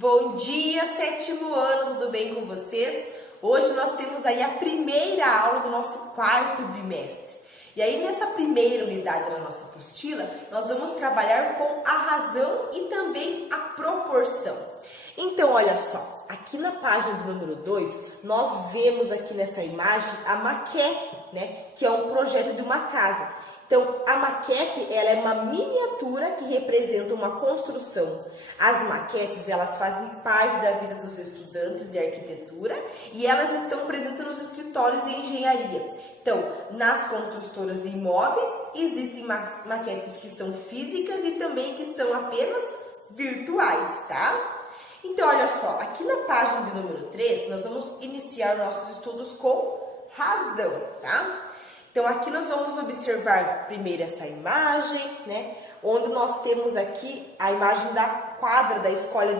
Bom dia, sétimo ano, tudo bem com vocês? Hoje nós temos aí a primeira aula do nosso quarto bimestre. E aí nessa primeira unidade da nossa apostila, nós vamos trabalhar com a razão e também a proporção. Então, olha só, aqui na página do número 2, nós vemos aqui nessa imagem a maquete, né? Que é um projeto de uma casa. Então, a maquete, ela é uma miniatura que representa uma construção. As maquetes, elas fazem parte da vida dos estudantes de arquitetura e elas estão presentes nos escritórios de engenharia. Então, nas construtoras de imóveis, existem maquetes que são físicas e também que são apenas virtuais, tá? Então, olha só, aqui na página de número 3, nós vamos iniciar nossos estudos com razão, tá? Então, aqui nós vamos observar primeiro essa imagem, né? Onde nós temos aqui a imagem da quadra da escola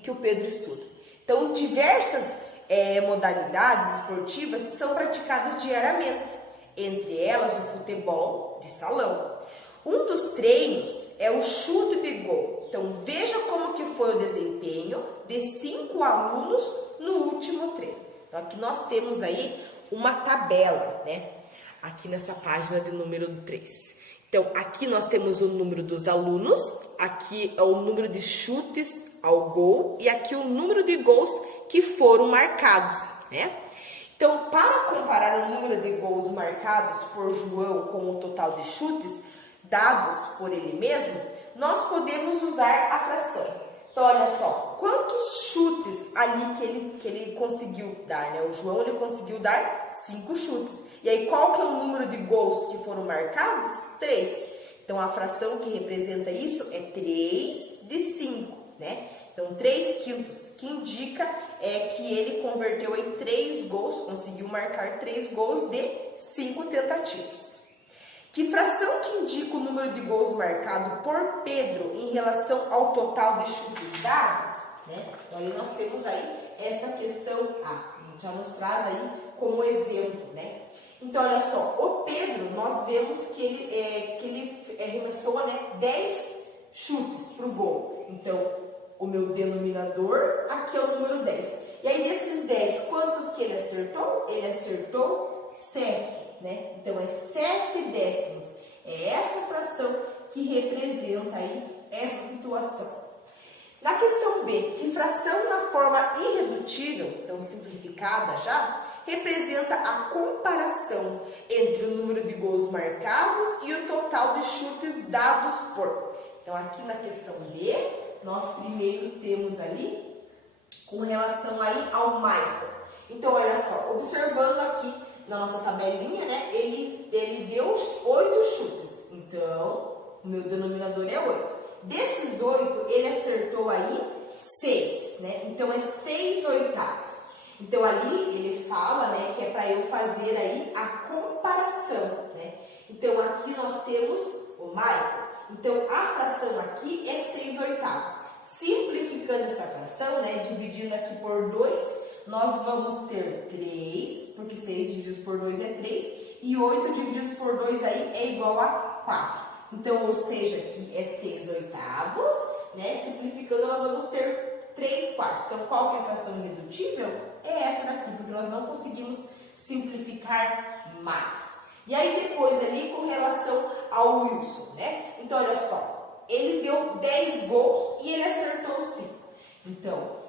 que o Pedro estuda. Então, diversas modalidades esportivas são praticadas diariamente, entre elas o futebol de salão. Um dos treinos é o chute de gol. Então, veja como que foi o desempenho de 5 alunos no último treino. Então, aqui nós temos aí uma tabela, né? Aqui nessa página de número 3. Então, aqui nós temos o número dos alunos, aqui é o número de chutes ao gol e aqui o número de gols que foram marcados, né? Então, para comparar o número de gols marcados por João com o total de chutes dados por ele mesmo, nós podemos usar a fração. Então, olha só, quantos chutes ali que ele conseguiu dar, né? O João, ele conseguiu dar 5 chutes. E aí, qual que é o número de gols que foram marcados? 3. Então, a fração que representa isso é 3 de 5, né? Então, 3 quintos, que indica que ele converteu em 3 gols, conseguiu marcar 3 gols de 5 tentativas. Que fração que indica o número de gols marcado por Pedro em relação ao total de chutes dados? Né? Então, aí nós temos aí essa questão A, que já nos traz aí como exemplo, né? Então, olha só, o Pedro, nós vemos que ele arremessou, né, 10 chutes para o gol. Então, o meu denominador aqui é o número 10. E aí, desses 10, quantos que ele acertou? Ele acertou 7. Né? Então, é 7 décimos. É essa fração que representa aí essa situação. Na questão B, que fração na forma irredutível, então simplificada já, representa a comparação entre o número de gols marcados e o total de chutes dados por. Então, aqui na questão B, nós primeiros temos ali com relação aí ao Michael. Então, olha só, observando aqui na nossa tabelinha, né, ele deu 8 chutes. Então, o meu denominador é 8. Desses 8, ele acertou aí 6, né? Então, é 6 oitavos. Então, ali ele fala, né, que é para eu fazer aí a comparação, né? Então, aqui nós temos o Michael. Então, a fração aqui é 6 oitavos. Simplificando essa fração, né, dividindo aqui por 2, nós vamos ter 3, porque 6 divididos por 2 é 3, e 8 divididos por 2 aí é igual a 4. Então, ou seja, aqui é 6 oitavos, né? Simplificando, nós vamos ter 3 quartos. Então, qual que é a fração irredutível? É essa daqui, porque nós não conseguimos simplificar mais. E aí, depois ali, com relação ao Wilson, né? Então, olha só, ele deu 10 gols e ele acertou 5. Então,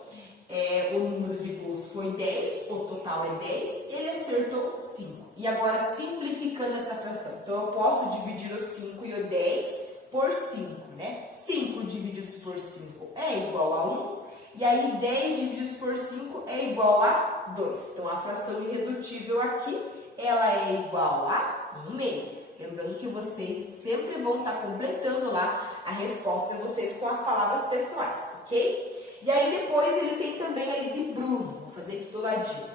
o número de gols foi 10, o total é 10, ele acertou 5. E agora, simplificando essa fração, então eu posso dividir o 5 e o 10 por 5, né? 5 divididos por 5 é igual a 1, e aí 10 divididos por 5 é igual a 2. Então, a fração irredutível aqui, ela é igual a 1/2. Lembrando que vocês sempre vão estar completando lá a resposta de vocês com as palavras pessoais, ok? E aí depois ele tem também ali de Bruno, vou fazer aqui do ladinho.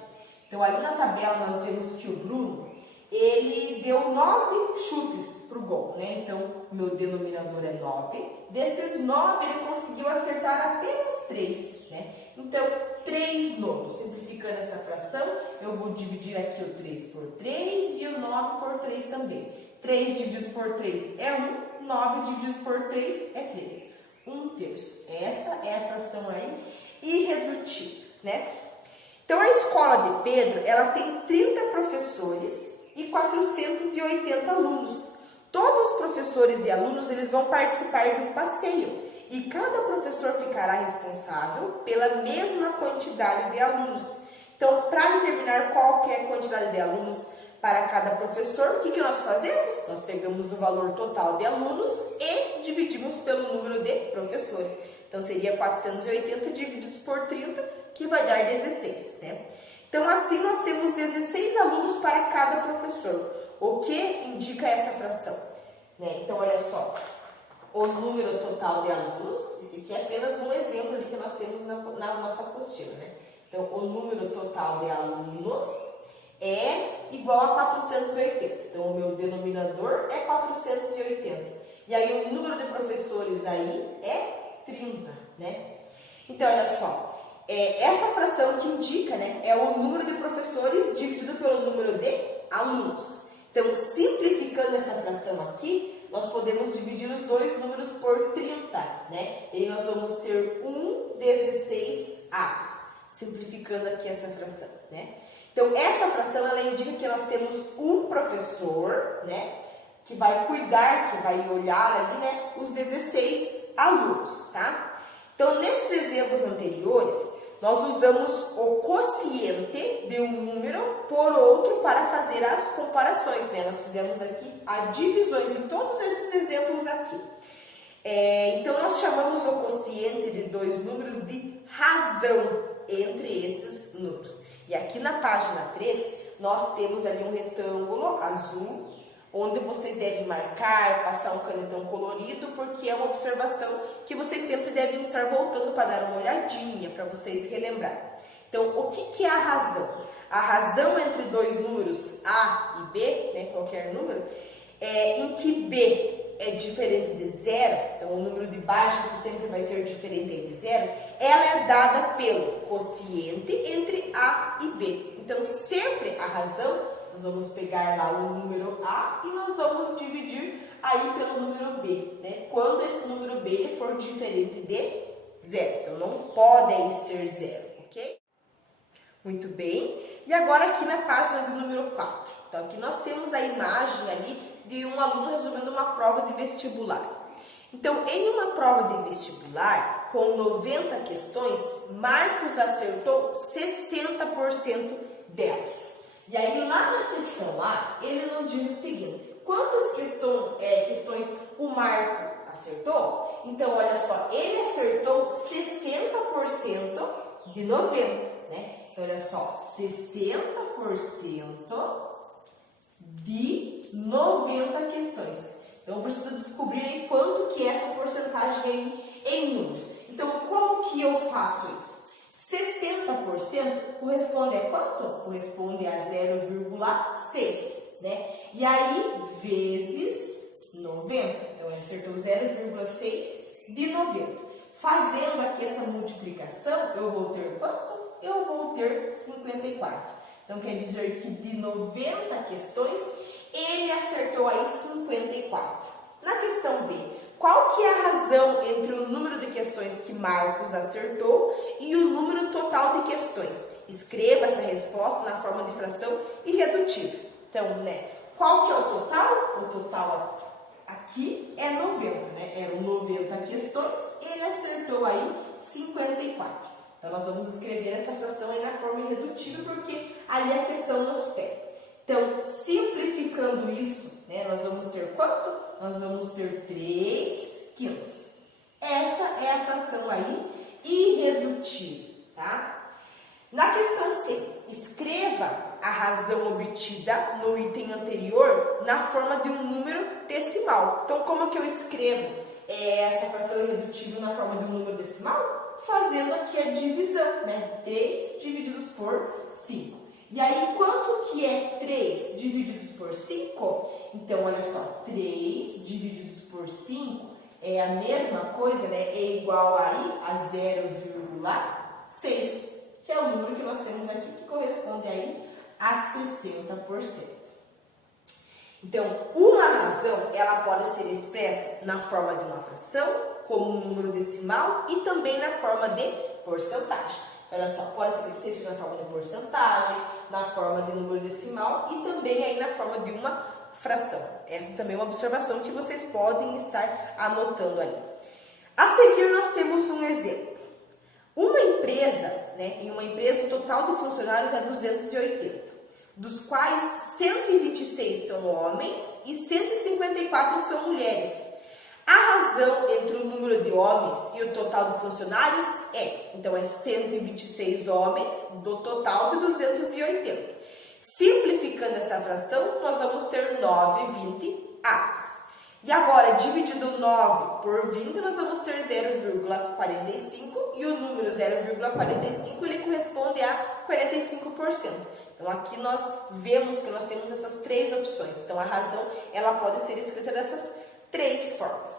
Então ali na tabela nós vemos que o Bruno, ele deu 9 chutes para o gol, né? Então o meu denominador é 9. Desses 9 ele conseguiu acertar apenas 3, né? Então 3 nonos. Simplificando essa fração, eu vou dividir aqui o 3 por 3 e o 9 por 3 também. 3 divididos por 3 é 1, 9 divididos por 3 é 3. 1/3. Essa é a fração aí irredutível, né? Então, a escola de Pedro, ela tem 30 professores e 480 alunos. Todos os professores e alunos, eles vão participar do passeio e cada professor ficará responsável pela mesma quantidade de alunos. Então, para determinar qual que é a quantidade de alunos para cada professor, o que nós fazemos? Nós pegamos o valor total de alunos e dividimos pelo número de professores. Então, seria 480 divididos por 30, que vai dar 16, né? Então, assim, nós temos 16 alunos para cada professor. O que indica essa fração? Né? Então, olha só, o número total de alunos, esse aqui é apenas um exemplo ali que nós temos na nossa apostila, né? Então, o número total de alunos é igual a 480. Então, o meu denominador é 480. E aí, o número de professores aí é 30, né? Então, olha só, essa fração que indica, né, é o número de professores dividido pelo número de alunos. Então, simplificando essa fração aqui, nós podemos dividir os dois números por 30, né? E nós vamos ter 16 avos, simplificando aqui essa fração, né? Então, essa fração, ela indica que nós temos um professor, né, que vai cuidar, que vai olhar ali, né, os 16 alunos, tá? Então, nesses exemplos anteriores, nós usamos o quociente de um número por outro para fazer as comparações, né? Nós fizemos aqui as divisões em todos esses exemplos aqui. Então, nós chamamos o quociente de dois números de razão entre esses números. E aqui na página 3, nós temos ali um retângulo azul, onde vocês devem marcar, passar um canetão colorido, porque é uma observação que vocês sempre devem estar voltando para dar uma olhadinha, para vocês relembrarem. Então, o que é a razão? A razão entre dois números A e B, né, qualquer número, em que B é diferente de zero, então o número de baixo que sempre vai ser diferente de zero, ela é dada pelo quociente entre A e B. Então, sempre a razão, nós vamos pegar lá o número A e nós vamos dividir aí pelo número B, né? Quando esse número B for diferente de zero. Então, não pode aí ser zero, ok? Muito bem. E agora aqui na página do número 4. Então, aqui nós temos a imagem ali de um aluno resolvendo uma prova de vestibular. Então, em uma prova de vestibular, com 90 questões, Marcos acertou 60% delas. E aí, lá na questão lá, ele nos diz o seguinte: quantas questões o Marco acertou? Então, olha só, ele acertou 60% de 90, né? Então, olha só, 60% de 90 questões. Então, eu preciso descobrir aí quanto que é essa porcentagem aí em números. Então, como que eu faço isso? 60% corresponde a quanto? Corresponde a 0,6, né? E aí, vezes 90. Então, ele acertou 0,6 de 90. Fazendo aqui essa multiplicação, eu vou ter quanto? Eu vou ter 54. Então, quer dizer que de 90 questões, ele acertou aí 54. Na questão B, qual que é a razão entre o número de questões que Marcos acertou e o número total de questões? Escreva essa resposta na forma de fração irredutível. Então, né, qual que é o total? O total aqui é 90, né? Eram 90 questões, ele acertou aí 54. Então, nós vamos escrever essa fração aí na forma irredutível, porque ali a questão nos pede. Então, simplificando isso, né, nós vamos ter quanto? Nós vamos ter 3/5. Essa é a fração aí irredutível, tá? Na questão C, escreva a razão obtida no item anterior na forma de um número decimal. Então, como que eu escrevo essa fração irredutível na forma de um número decimal? Fazendo aqui a divisão, né? 3 divididos por 5. E aí, quanto que é 3 divididos por 5? Então, olha só, 3 divididos por 5 é a mesma coisa, né? É igual aí a 0,6, que é o número que nós temos aqui, que corresponde aí a 60%. Então, uma razão, ela pode ser expressa na forma de uma fração, como um número decimal, e também na forma de porcentagem. Olha só, pode ser que seja na forma de porcentagem, na forma de número decimal e também aí na forma de uma fração. Essa também é uma observação que vocês podem estar anotando ali. A seguir nós temos um exemplo. Uma empresa, em uma empresa o total de funcionários é 280, dos quais 126 são homens e 154 são mulheres. A razão entre o número de homens e o total de funcionários então é 126 homens do total de 280. Simplificando essa fração, nós vamos ter 9/20 atos. E agora, dividindo 9 por 20, nós vamos ter 0,45 e o número 0,45 ele corresponde a 45%. Então, aqui nós vemos que nós temos essas três opções. Então, a razão ela pode ser escrita dessas três formas.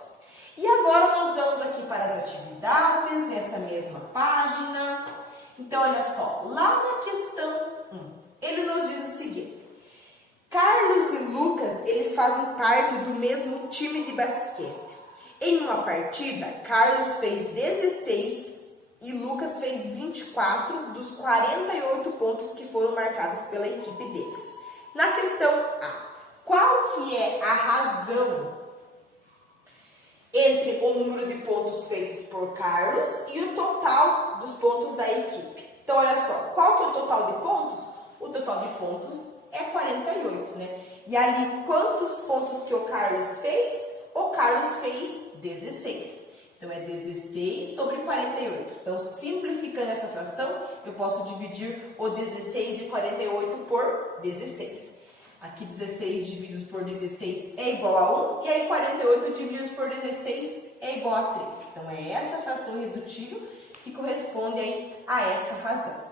E agora nós vamos aqui para as atividades, nessa mesma página. Então, olha só, lá na questão 1, ele nos diz o seguinte: Carlos e Lucas, eles fazem parte do mesmo time de basquete. Em uma partida, Carlos fez 16 e Lucas fez 24 dos 48 pontos que foram marcados pela equipe deles. Na questão A, qual que é a razão entre o número de pontos feitos por Carlos e o total dos pontos da equipe? Então, olha só, qual que é o total de pontos? O total de pontos é 48, E ali, quantos pontos que o Carlos fez? O Carlos fez 16. Então, é 16 sobre 48. Então, simplificando essa fração, eu posso dividir o 16 e 48 por 16. Aqui, 16 divididos por 16 é igual a 1. E aí, 48 divididos por 16 é igual a 3. Então, é essa fração irredutível que corresponde aí a essa razão.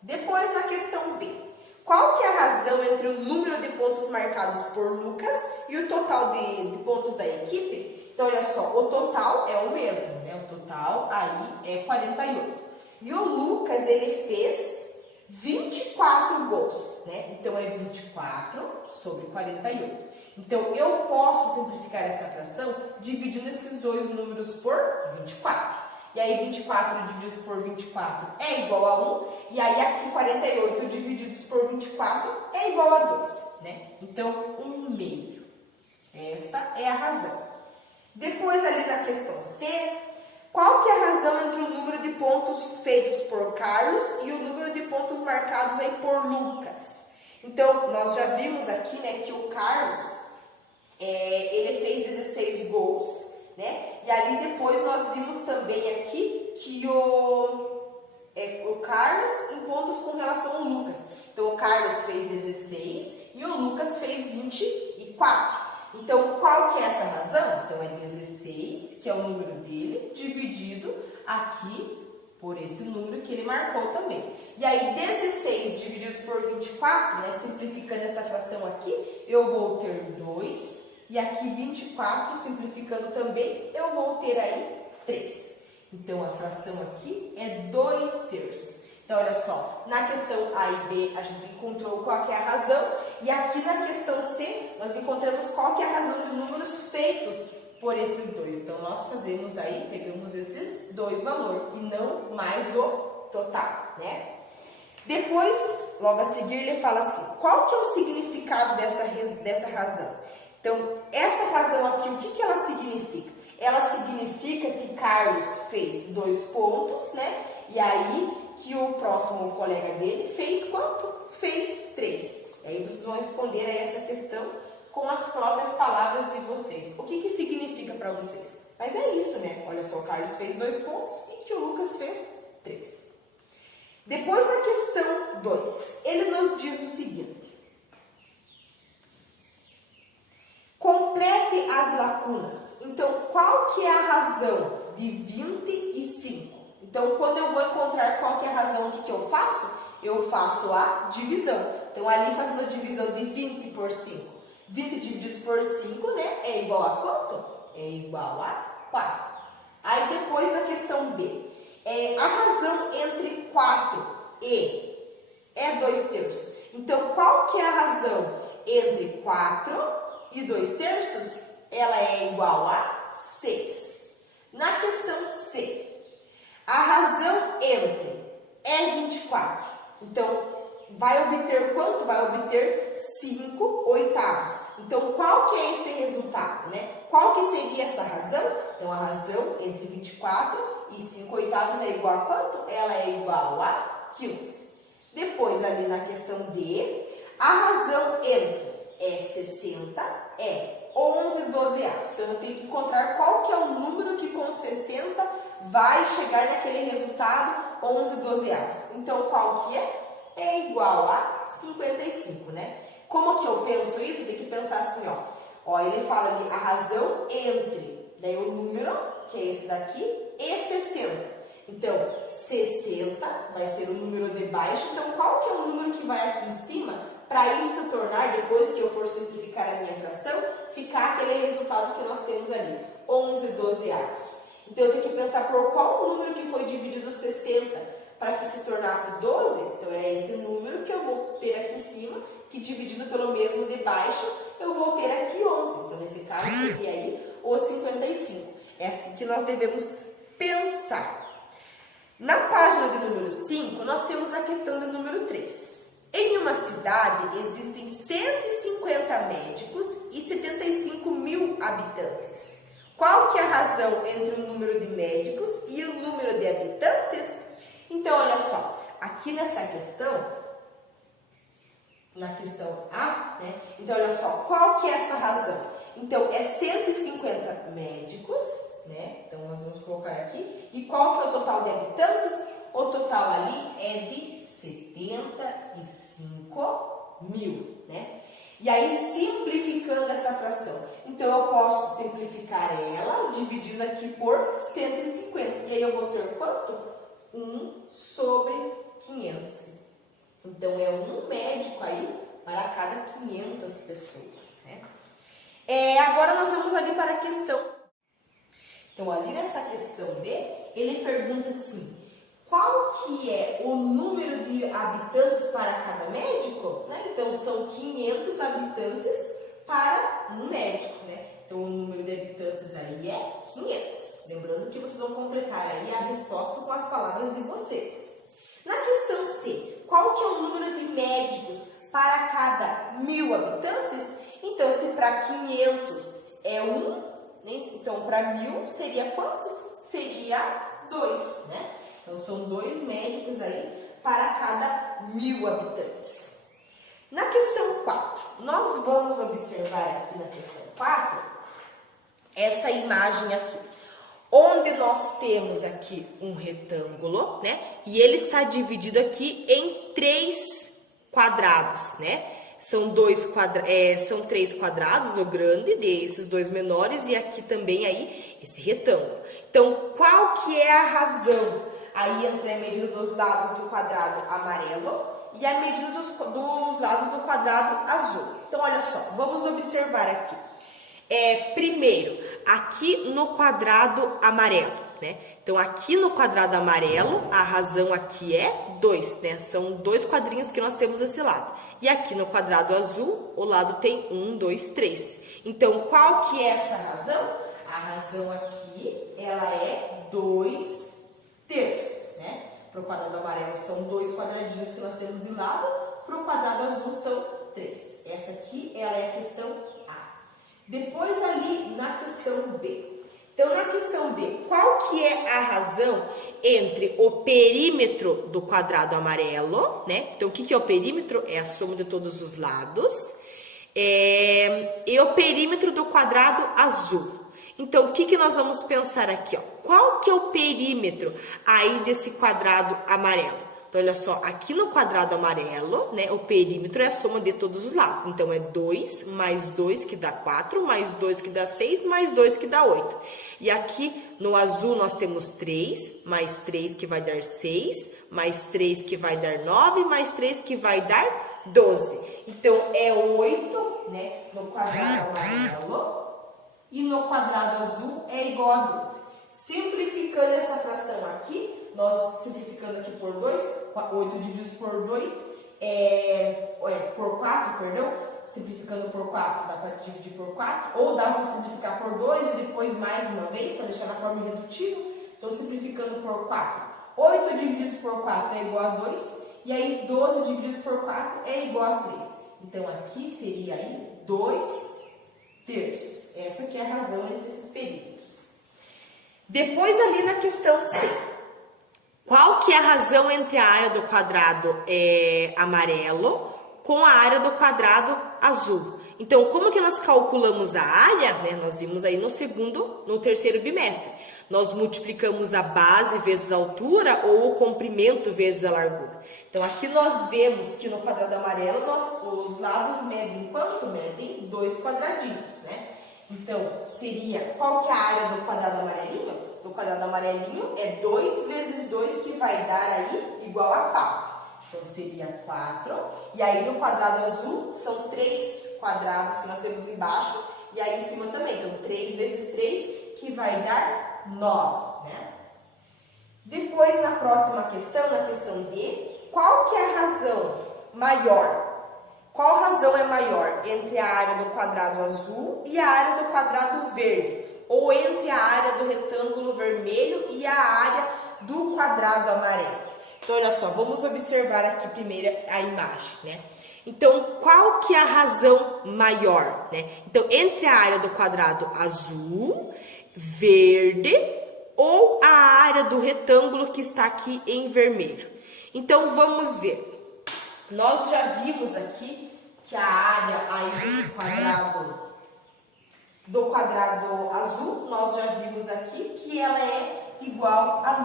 Depois, na questão B. Qual que é a razão entre o número de pontos marcados por Lucas e o total de pontos da equipe? Então, olha só, o total é o mesmo, O total aí é 48. E o Lucas, ele fez 24 gols, Então, é 24 sobre 48. Então, eu posso simplificar essa fração dividindo esses dois números por 24. E aí, 24 divididos por 24 é igual a 1. E aí, aqui, 48 divididos por 24 é igual a 2, Então, 1/2. Essa é a razão. Depois, ali na questão C, qual que é a razão entre o número de pontos feitos por Carlos e o número de pontos marcados aí por Lucas? Então, nós já vimos aqui, que o Carlos, ele fez 16 gols, E ali depois nós vimos também aqui que o Carlos em pontos com relação ao Lucas. Então, o Carlos fez 16 e o Lucas fez 24. Então, qual que é essa razão? Então, é 16, que é o número dele, dividido aqui por esse número que ele marcou também. E aí, 16 divididos por 24, simplificando essa fração aqui, eu vou ter 2. E aqui 24, simplificando também, eu vou ter aí 3. Então, a fração aqui é 2/3. Então, olha só, na questão A e B, a gente encontrou qual que é a razão. E aqui na questão C, nós encontramos qual que é a razão de números feitos por esses dois. Então, nós fazemos aí, pegamos esses dois valores e não mais o total, Depois, logo a seguir, ele fala assim, qual que é o significado dessa razão? Então, essa razão aqui, o que ela significa? Ela significa que Carlos fez 2 pontos, E aí, que o próximo colega dele fez quanto? Fez 3. E aí, vocês vão responder a essa questão com as próprias palavras de vocês. O que significa para vocês? Mas é isso, Olha só, o Carlos fez 2 pontos e que o Lucas fez 3. Depois, na questão 2, ele nos diz o seguinte. Complete as lacunas. Então, qual que é a razão de 25? Então, quando eu vou encontrar qual que é a razão do que eu faço? Eu faço a divisão. Então, ali fazendo a divisão de 20 por 5. 20 divididos por 5, é igual a quanto? É igual a 4. Aí, depois, na questão B. A razão entre 4 e é 2/3. Então, qual que é a razão entre 4 e 2/3, ela é igual a 6. Na questão C, a razão entre é 24. Então, vai obter quanto? Vai obter 5 oitavos. Então, qual que é esse resultado, né? Qual que seria essa razão? Então, a razão entre 24 e 5 oitavos é igual a quanto? Ela é igual a quilos. Depois, ali na questão D, a razão entre 60 é 11 dozeavos. Então, eu tenho que encontrar qual que é o número que com 60 vai chegar naquele resultado 11 dozeavos. Então, qual que é? É igual a 55, né? Como que eu penso isso? Eu tenho que pensar assim, ó. Ele fala ali a razão entre, daí o número, que é esse daqui, e 60. Então, 60 vai ser o número de baixo. Então, qual que é o número que vai aqui em cima para isso se tornar, depois que eu for simplificar a minha fração, ficar aquele resultado que nós temos ali, 11 dozeavos. Então, eu tenho que pensar por qual número que foi dividido 60 para que se tornasse 12. Então, é esse número que eu vou ter aqui em cima, que dividido pelo mesmo de baixo, eu vou ter aqui 11. Então, nesse caso, seria aí o 55. É assim que nós devemos pensar. Na página do número 5, nós temos a questão do número 3. Em uma cidade, existem 150 médicos e 75 mil habitantes. Qual que é a razão entre o número de médicos e o número de habitantes? Então, olha só, aqui nessa questão, na questão A, né? Então, olha só, qual que é essa razão? Então, é 150 médicos, né? Então, nós vamos colocar aqui. E qual que é o total de habitantes? O total ali é de 75 mil, né? E aí, simplificando essa fração. Então, eu posso simplificar ela dividindo aqui por 150. E aí, eu vou ter quanto? 1 sobre 500. Então, é um médico aí para cada 500 pessoas, né? Agora, nós vamos ali para a questão. Então, ali nessa questão B, ele pergunta assim, qual que é o número de habitantes para cada médico? Né? Então, são 500 habitantes para um médico, né? Então, o número de habitantes aí é 500. Lembrando que vocês vão completar aí a resposta com as palavras de vocês. Na questão C, qual que é o número de médicos para cada 1000 habitantes? Então, se para 500 é 1, né? Então para 1000 seria quantos? Seria 2, né? Então, são 2 médicos aí para cada 1000 habitantes. Na questão 4, nós vamos observar aqui na questão 4, essa imagem aqui, onde nós temos aqui um retângulo, né? E ele está dividido aqui em 3 quadrados, né? São 3 quadrados, o grande desses 2 menores, e aqui também aí esse retângulo. Então, qual que é a razão aí entre a medida dos lados do quadrado amarelo e a medida dos lados do quadrado azul? Então, olha só, vamos observar aqui. Primeiro, aqui no quadrado amarelo, né? Então, aqui no quadrado amarelo, a razão aqui é 2, né? São 2 quadrinhos que nós temos desse lado. E aqui no quadrado azul, o lado tem 1, 2, 3. Então, qual que é essa razão? A razão aqui, ela é 2 terços, né? Para o quadrado amarelo são 2 quadradinhos que nós temos de lado, para o quadrado azul são 3. Essa aqui, ela é a questão A. Depois ali na questão B. Então, na questão B, qual que é a razão entre o perímetro do quadrado amarelo, né? Então, o que é o perímetro? É a soma de todos os lados. E o perímetro do quadrado azul. Então, o que nós vamos pensar aqui, ó? Qual que é o perímetro aí desse quadrado amarelo? Então, olha só, aqui no quadrado amarelo, né, o perímetro é a soma de todos os lados. Então, é 2 mais 2 que dá 4, mais 2 que dá 6, mais 2 que dá 8. E aqui no azul nós temos 3, mais 3 que vai dar 6, mais 3 que vai dar 9, mais 3 que vai dar 12. Então, é 8, né, no quadrado amarelo, e no quadrado azul é igual a 12. Simplificando essa fração aqui, nós simplificando aqui por 2, 8 divididos por 2, por 4, perdão, simplificando por 4, dá para dividir por 4, ou dá para simplificar por 2 e depois mais uma vez, para deixar na forma irredutível. Então, simplificando por 4, 8 dividido por 4 é igual a 2. E aí 12 divididos por 4 é igual a 3. Então aqui seria aí 2/3. Essa que é a razão entre esses perímetros. Depois ali na questão C. Qual que é a razão entre a área do quadrado amarelo com a área do quadrado azul? Então, como que nós calculamos a área, né? Nós vimos aí no terceiro bimestre. Nós multiplicamos a base vezes a altura ou o comprimento vezes a largura. Então, aqui nós vemos que no quadrado amarelo, os lados medem quanto? Medem 2 quadradinhos, né? Então, seria, qual que é a área do quadrado amarelinho? Do quadrado amarelinho é 2 vezes 2, que vai dar aí igual a 4. Então, seria 4. E aí, no quadrado azul, são 3 quadrados que nós temos embaixo. E aí, em cima também. Então, 3 vezes 3, que vai dar 9, né? Depois, na próxima questão, na questão D, qual que é a razão maior? Qual razão é maior entre a área do quadrado azul e a área do quadrado verde? Ou entre a área do retângulo vermelho e a área do quadrado amarelo? Então, olha só, vamos observar aqui primeiro a imagem, né? Então, qual que é a razão maior, né? Então, entre a área do quadrado azul, verde ou a área do retângulo que está aqui em vermelho. Então, vamos ver. Nós já vimos aqui que a área aí do quadrado azul, nós já vimos aqui que ela é igual a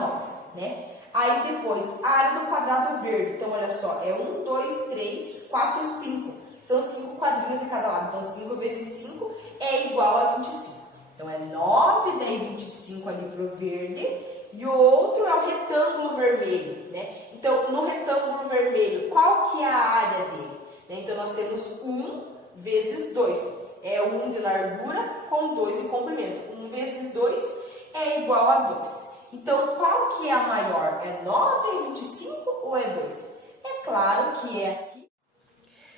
9, né? Aí depois, a área do quadrado verde, então olha só, é 1, 2, 3, 4, 5. São 5 quadrinhos em cada lado, então 5 vezes 5 é igual a 25. Então, é 9, daí 25 ali para o verde, e o outro é o retângulo vermelho, né? Então, no retângulo vermelho, qual que é a área dele? Então, nós temos 1 vezes 2. É 1 de largura com 2 de comprimento. 1 vezes 2 é igual a 2. Então, qual que é a maior? É 9, é 25 ou é 2? É claro que é aqui.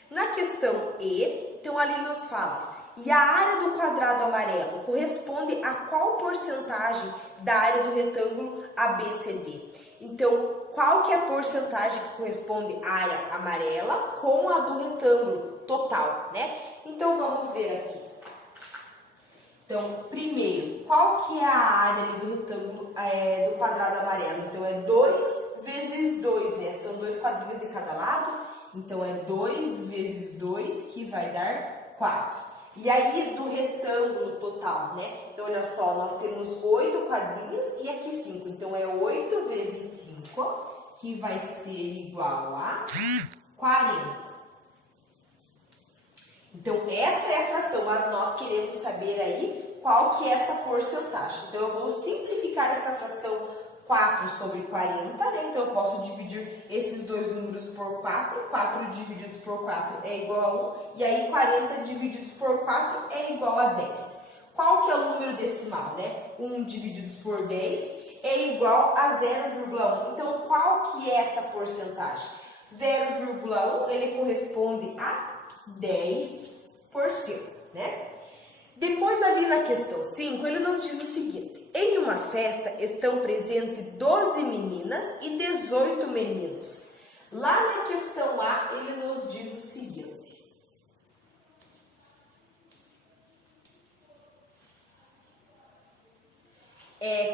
Na questão E, então ali nos fala, e a área do quadrado amarelo corresponde a qual porcentagem da área do retângulo ABCD? Então, qual que é a porcentagem que corresponde à área amarela com a do retângulo total, né? Então, vamos ver aqui. Então, primeiro, qual que é a área ali do retângulo do quadrado amarelo? Então, é 2 vezes 2, né? São 2 quadrinhos de cada lado. Então, é 2 vezes 2, que vai dar 4. E aí, do retângulo total, né? Então, olha só, nós temos 8 quadrinhos e aqui 5. Então, é 8 vezes 5, que vai ser igual a 40. Então, essa é a fração, mas nós queremos saber aí qual que é essa porcentagem. Então, eu vou simplificar essa fração 4 sobre 40, né? Então, eu posso dividir esses dois números por 4. 4 divididos por 4 é igual a 1. E aí, 40 divididos por 4 é igual a 10. Qual que é o número decimal, né? 1 divididos por 10 é igual a 0,1. Então, qual que é essa porcentagem? 0,1, ele corresponde a 10%, né? Depois, ali na questão 5, ele nos diz o seguinte: em uma festa estão presentes 12 meninas e 18 meninos. Lá na questão A, ele nos diz o seguinte: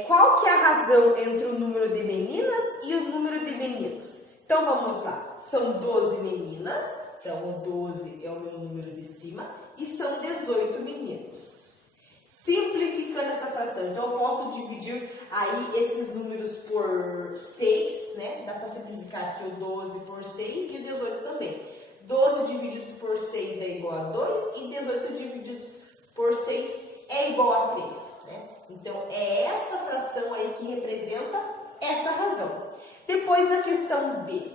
qual que é a razão entre o número de meninas e o número de meninos? Então, vamos lá. São 12 meninas, então o 12 é o meu número de cima, e são 18 meninos. Simplificando essa fração, então eu posso dividir aí esses números por 6, né? Dá para simplificar aqui o 12 por 6 e o 18 também. 12 divididos por 6 é igual a 2 e 18 divididos por 6 é igual a 3, né? Então, é essa fração aí que representa essa razão. Depois, na questão B.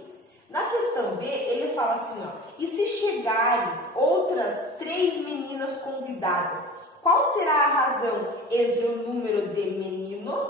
Na questão B, ele fala assim, ó, e se chegarem outras 3 meninas convidadas, qual será a razão entre o número de meninos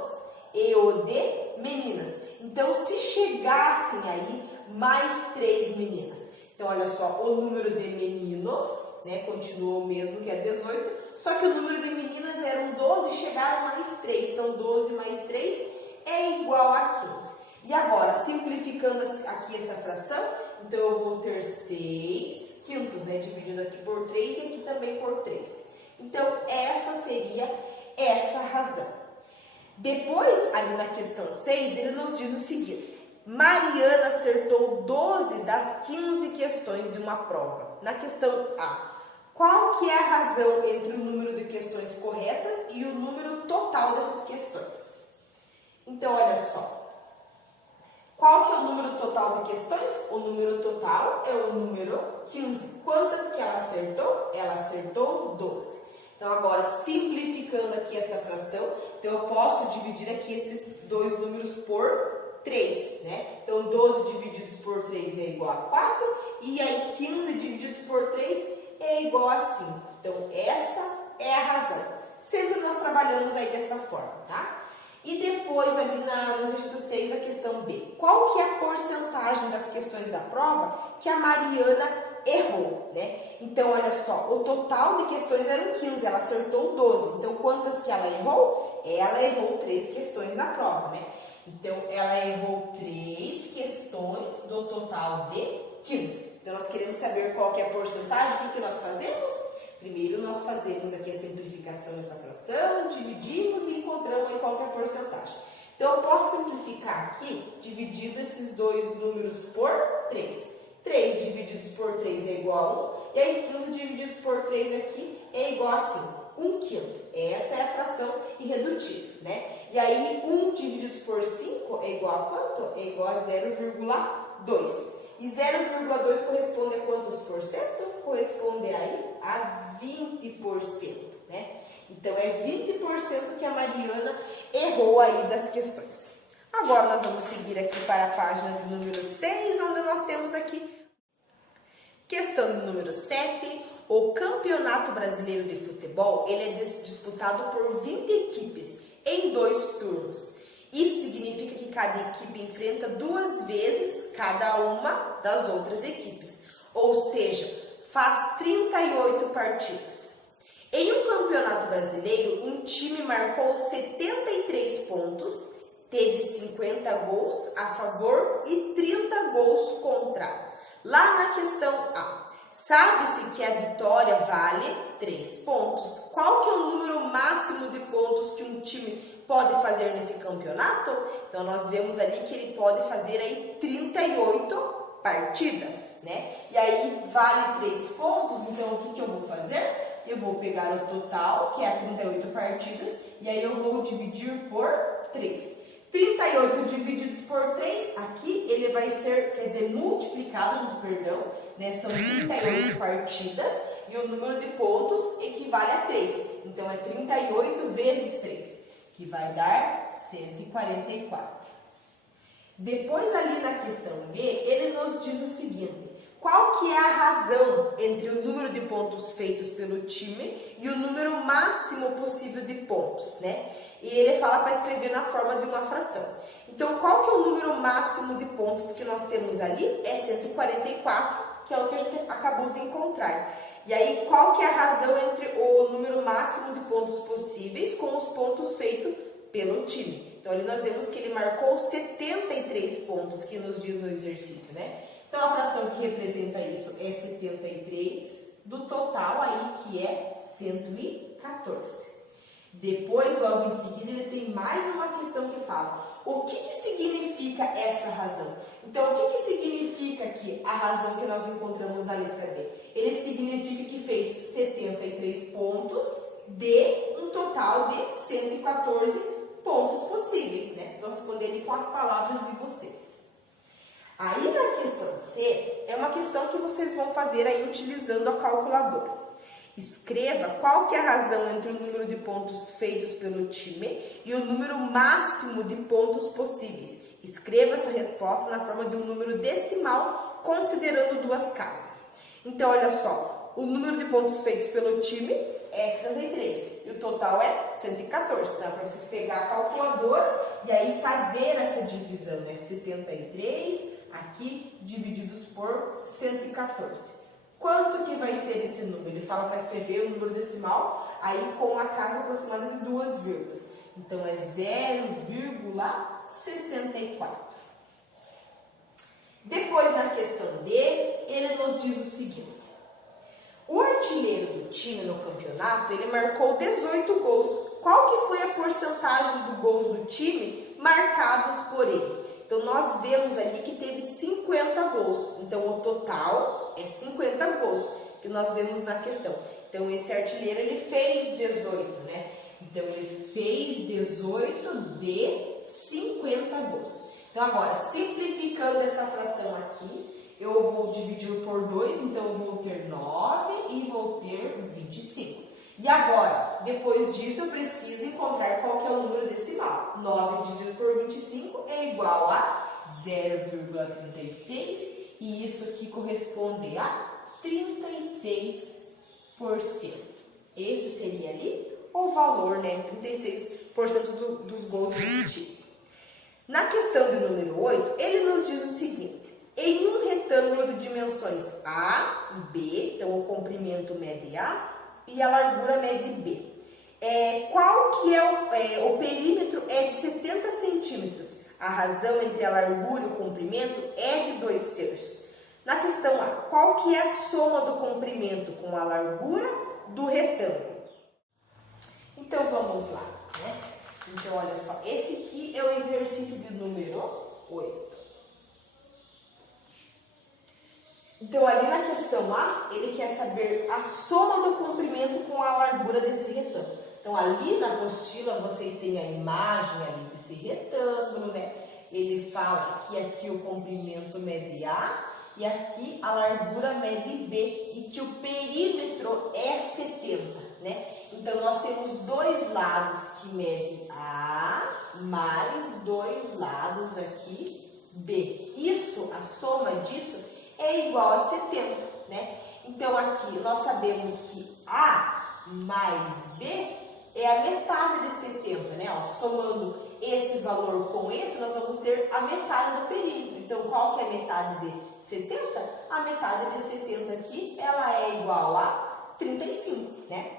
e o de meninas? Então, se chegassem aí mais 3 meninas. Então, olha só, o número de meninos, né, continuou o mesmo, que é 18, só que o número de meninas eram 12 e chegaram mais 3. Então, 12 mais 3 é igual a 15. E agora, simplificando simplificando aqui essa fração, então eu vou ter 6 quintos, né? Dividido aqui por 3 e aqui também por 3. Então, essa seria essa razão. Depois, ali na questão 6, ele nos diz o seguinte: Mariana acertou 12 das 15 questões de uma prova. Na questão A, qual que é a razão entre o número de questões corretas e o número total dessas questões? Então, olha só. Qual que é o número total de questões? O número total é o número 15. Quantas que ela acertou? Ela acertou 12. Então, agora, simplificando aqui essa fração, então eu posso dividir aqui esses dois números por 3, né? Então, 12 divididos por 3 é igual a 4, e aí 15 divididos por 3 é igual a 5. Então, essa é a razão. Sempre nós trabalhamos aí dessa forma, tá? E depois, ali no exercício 6, a questão B. Qual que é a porcentagem das questões da prova que a Mariana errou, né? Então, olha só, o total de questões eram 15, ela acertou 12. Então, quantas que ela errou? Ela errou 3 questões na prova, né? Então, ela errou 3 questões do total de 15. Então, nós queremos saber qual que é a porcentagem. O que nós fazemos? Primeiro, nós fazemos aqui a simplificação dessa fração, dividimos e encontramos aí qual que é a porcentagem. Então, eu posso simplificar aqui, dividindo esses dois números por 3. 3 divididos por 3 é igual a 1, e aí 15 divididos por 3 aqui é igual a 5. 1 quinto. Essa é a fração irredutível, né? E aí, 1 divididos por 5 é igual a quanto? É igual a 0,2. E 0,2 corresponde a quantos por cento? Corresponde aí a 20%, né? Então, é 20% que a Mariana errou aí das questões. Agora, nós vamos seguir aqui para a página do número 6, onde nós temos aqui questão número 7. O Campeonato Brasileiro de Futebol, ele é disputado por 20 equipes em 2 turnos. Isso significa que cada equipe enfrenta 2 vezes cada uma das outras equipes, ou seja, faz 38 partidas. Em um campeonato brasileiro, um time marcou 73 pontos, teve 50 gols a favor e 30 gols contra. Lá na questão A, sabe-se que a vitória vale 3 pontos. Qual que é o número máximo de pontos que um time pode fazer nesse campeonato? Então, nós vemos ali que ele pode fazer aí 38 partidas, né? E aí, vale 3 pontos, então o que eu vou fazer? Eu vou pegar o total, que é 38 partidas, e aí eu vou dividir por 3. 38 divididos por 3, aqui ele vai ser, quer dizer, multiplicado, perdão, né? São 38 partidas e o número de pontos equivale a 3. Então, é 38 vezes 3, que vai dar 144. Depois, ali na questão B, ele nos diz o seguinte: qual que é a razão entre o número de pontos feitos pelo time e o número máximo possível de pontos, né? E ele fala para escrever na forma de uma fração. Então, qual que é o número máximo de pontos que nós temos ali? É 144, que é o que a gente acabou de encontrar. E aí, qual que é a razão entre o número máximo de pontos possíveis com os pontos feitos pelo time? Então, ali nós vemos que ele marcou 73 pontos, que nos diz no exercício, né? Então, a fração que representa isso é 73, do total aí, que é 114. Depois, logo em seguida, ele tem mais uma questão que fala: o que significa essa razão? Então, o que significa aqui a razão que nós encontramos na letra B? Ele significa que fez 73 pontos de um total de 114 pontos possíveis, né? Vocês vão responder ali com as palavras de vocês. Aí, na questão C, é uma questão que vocês vão fazer aí utilizando a calculadora. Escreva qual que é a razão entre o número de pontos feitos pelo time e o número máximo de pontos possíveis. Escreva essa resposta na forma de um número decimal, considerando 2 casas. Então, olha só, o número de pontos feitos pelo time é 73 e o total é 114. Dá para vocês pegar a calculadora e aí fazer essa divisão, né? 73 aqui divididos por 114. Quanto que vai ser esse número? Ele fala para escrever o número decimal aí com a casa aproximada de 2 vírgulas. Então, é 0,64. campeonato, ele marcou 18 gols. Qual que foi a porcentagem dos gols do time marcados por ele? Então, nós vemos ali que teve 50 gols. Então, o total é 50 gols que nós vemos na questão. Então, esse artilheiro, ele fez 18, né? Então, ele fez 18 de 50 gols. Então, agora, simplificando essa fração aqui, eu vou dividir por 2, então eu vou ter 9 e vou ter 25. E agora, depois disso, eu preciso encontrar qual que é o número decimal. 9 dividido por 25 é igual a 0,36 e isso aqui corresponde a 36%. Esse seria ali o valor, né? 36% dos gols desse time. Na questão do número 8, ele nos diz o seguinte: em um retângulo de dimensões A e B, então o comprimento mede A e a largura mede B. Qual que é o perímetro é de 70 centímetros. A razão entre a largura e o comprimento é de 2/3. Na questão A, qual que é a soma do comprimento com a largura do retângulo? Então, vamos lá, né? Então, olha só, esse aqui é o exercício de número 8. Então, ali na questão A, ele quer saber a soma do comprimento com a largura desse retângulo. Então, ali na apostila, vocês têm a imagem ali desse retângulo, né? Ele fala que aqui o comprimento mede A e aqui a largura mede B e que o perímetro é 70, né? Então, nós temos dois lados que medem A mais dois lados aqui B. Isso, a soma disso, é igual a 70, né? Então, aqui nós sabemos que A mais B é a metade de 70, né? Ó, somando esse valor com esse, nós vamos ter a metade do perímetro. Então, qual que é a metade de 70? A metade de 70 aqui, ela é igual a 35, né?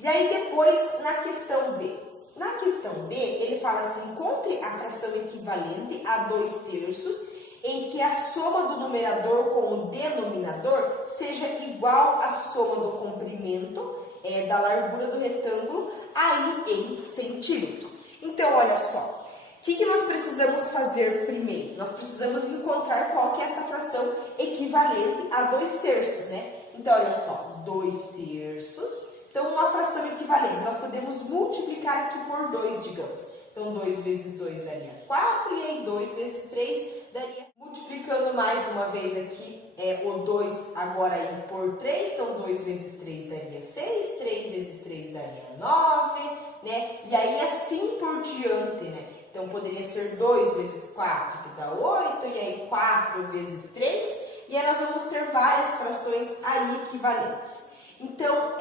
E aí, depois, na questão B. Na questão B, ele fala assim: encontre a fração equivalente a 2/3 em que a soma do numerador com o denominador seja igual à soma do comprimento da largura do retângulo aí em centímetros. Então, olha só, o que nós precisamos fazer primeiro? Nós precisamos encontrar qual que é essa fração equivalente a 2/3, né? Então, olha só, 2/3. Então, uma fração equivalente, nós podemos multiplicar aqui por 2, digamos. Então, 2 vezes 2 daria 4, e aí 2 vezes 3 daria... Multiplicando mais uma vez aqui, o 2 agora aí por 3, então 2 vezes 3 daria 6, 3 vezes 3 daria 9, né? E aí assim por diante, né? Então, poderia ser 2 vezes 4, que dá 8, e aí 4 vezes 3, e aí nós vamos ter várias frações aí equivalentes. Então,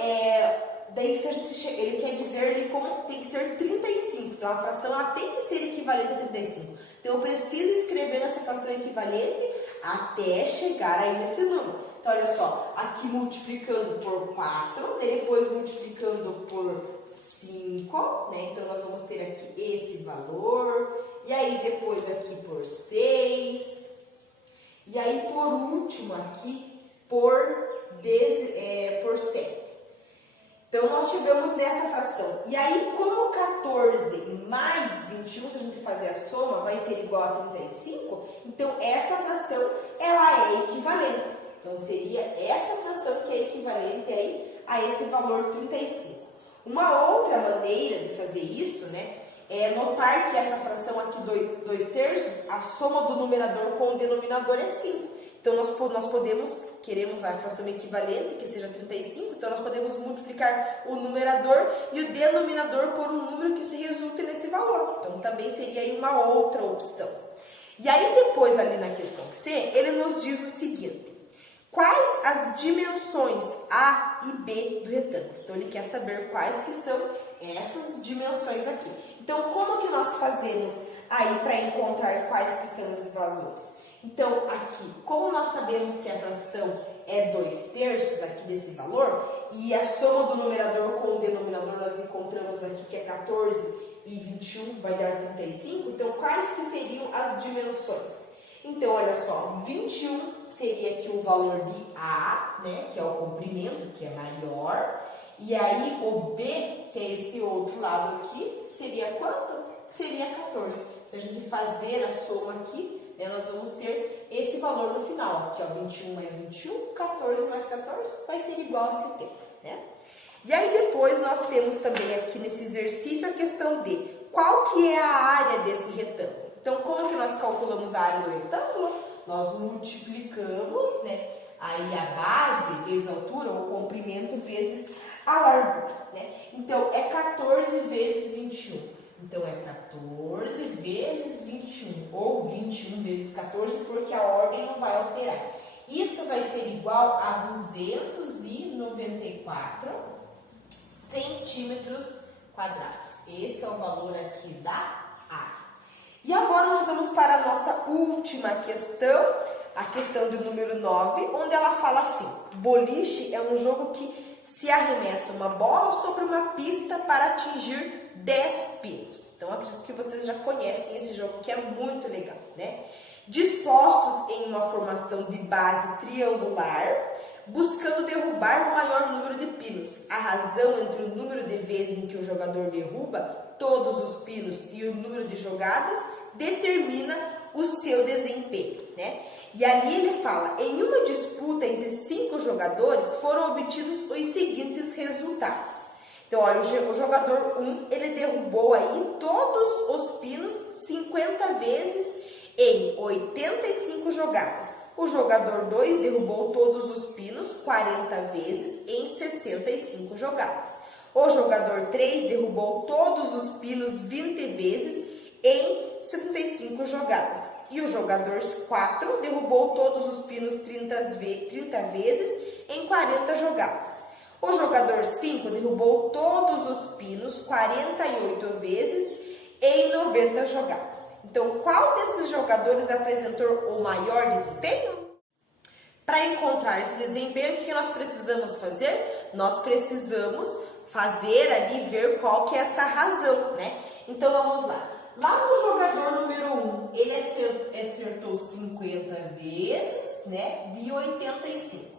daí se a gente, ele quer dizer como tem que ser 35, então a fração ela tem que ser equivalente a 35. Então, eu preciso escrever essa fração equivalente até chegar aí nesse número. Então, olha só, aqui multiplicando por 4, depois multiplicando por 5, né? Então, nós vamos ter aqui esse valor, e aí depois aqui por 6, e aí por último aqui por 7. Então, nós chegamos nessa fração. E aí, como 14 mais 21, se a gente fazer a soma, vai ser igual a 35, então essa fração, ela é equivalente. Então, seria essa fração que é equivalente aí a esse valor 35. Uma outra maneira de fazer isso, né, é notar que essa fração aqui, 2/3, a soma do numerador com o denominador é 5. Então, nós queremos a fração equivalente, que seja 35, então nós podemos multiplicar o numerador e o denominador por um número que se resulte nesse valor. Então, também seria aí uma outra opção. E aí, depois, ali na questão C, ele nos diz o seguinte: quais as dimensões A e B do retângulo? Então, ele quer saber quais que são essas dimensões aqui. Então, como que nós fazemos aí para encontrar quais que são os valores? Então, aqui, como nós sabemos que a fração é 2/3 aqui desse valor, e a soma do numerador com o denominador nós encontramos aqui que é 14 e 21 vai dar 35, então quais que seriam as dimensões? Então, olha só, 21 seria aqui o valor de A, né, que é o comprimento, que é maior, E aí o B, que é esse outro lado aqui, seria quanto? Seria 14. Se a gente fazer a soma aqui, né, nós vamos ter esse valor no final. Aqui, ó, 21 mais 21, 14 mais 14, vai ser igual a 70, né? E aí depois nós temos também aqui nesse exercício a questão de qual que é a área desse retângulo. Então, como que nós calculamos a área do retângulo? Nós multiplicamos, né, aí a base vezes a altura, ou comprimento vezes a largura, né? Então, é 14 vezes 21. Então, é 14 vezes 21, ou 21 vezes 14, porque a ordem não vai alterar. Isso vai ser igual a 294 centímetros quadrados. Esse é o valor aqui da área. E agora nós vamos para a nossa última questão, a questão do número 9, onde ela fala assim: boliche é um jogo que se arremessa uma bola sobre uma pista para atingir 10 pinos. Então, acredito que vocês já conhecem esse jogo, que é muito legal, né? Dispostos em uma formação de base triangular, buscando derrubar o maior número de pinos. A razão entre o número de vezes em que o jogador derruba todos os pinos e o número de jogadas determina o seu desempenho, né? E ali ele fala: em uma disputa entre 5 jogadores foram obtidos os seguintes resultados. Então, olha, o jogador 1, ele derrubou aí todos os pinos 50 vezes em 85 jogadas. O jogador 2 derrubou todos os pinos 40 vezes em 65 jogadas. O jogador 3 derrubou todos os pinos 20 vezes em 65 jogadas. E o jogador 4 derrubou todos os pinos 30 vezes em 40 jogadas. O jogador 5 derrubou todos os pinos 48 vezes em 90 jogadas. Então, qual desses jogadores apresentou o maior desempenho? Para encontrar esse desempenho, o que nós precisamos fazer? Nós precisamos fazer ali, ver qual que é essa razão, né? Então, vamos lá. Lá no jogador número 1, ele acertou 50 vezes, né, de 85.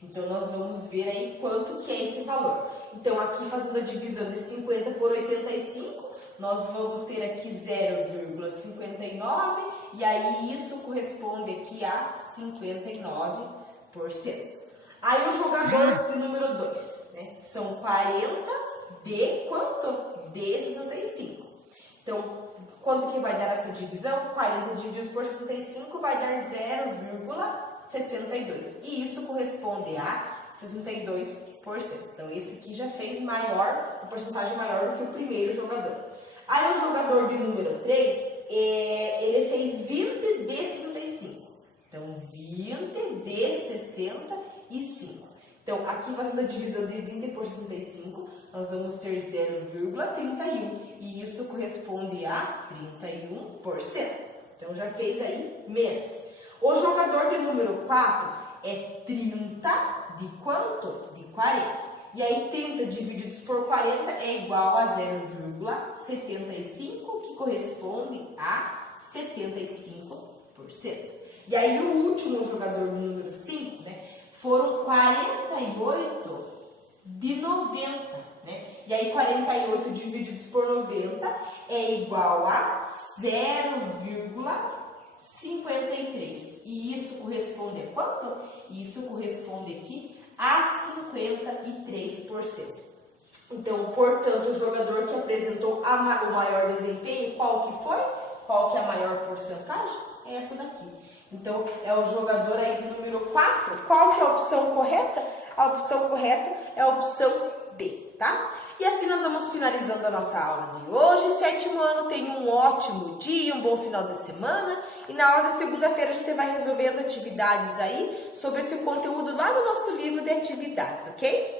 Então, nós vamos ver aí quanto que é esse valor. Então, aqui fazendo a divisão de 50 por 85, nós vamos ter aqui 0,59 e aí isso corresponde aqui a 59%. Aí o jogador número 2, né, são 40 de quanto? De 65. Então, quanto que vai dar essa divisão? 40 divididos por 65 vai dar 0,62. E isso corresponde a 62%. Então, esse aqui já fez maior, uma porcentagem maior do que o primeiro jogador. Aí, o jogador de número 3, ele fez 20 de 65. Então, 20 de 65. Então, aqui fazendo a divisão de 20 por 65, nós vamos ter 0,31 e isso corresponde a 31%. Então, já fez aí menos. O jogador de número 4 é 30 de quanto? De 40. E aí, 30 divididos por 40 é igual a 0,75, que corresponde a 75%. E aí, o último jogador do número 5, né? Foram 48 de 90, né? E aí, 48 divididos por 90 é igual a 0,53. E isso corresponde a quanto? Isso corresponde aqui a 53%. Então, portanto, o jogador que apresentou o maior desempenho, qual que foi? Qual que é a maior porcentagem? É essa daqui. Então, é o jogador aí do número 4. Qual que é a opção correta? A opção correta é a opção D, tá? E assim nós vamos finalizando a nossa aula de hoje. Sétimo ano, tenha um ótimo dia, um bom final de semana. E na aula de segunda-feira a gente vai resolver as atividades aí sobre esse conteúdo lá no nosso livro de atividades, ok?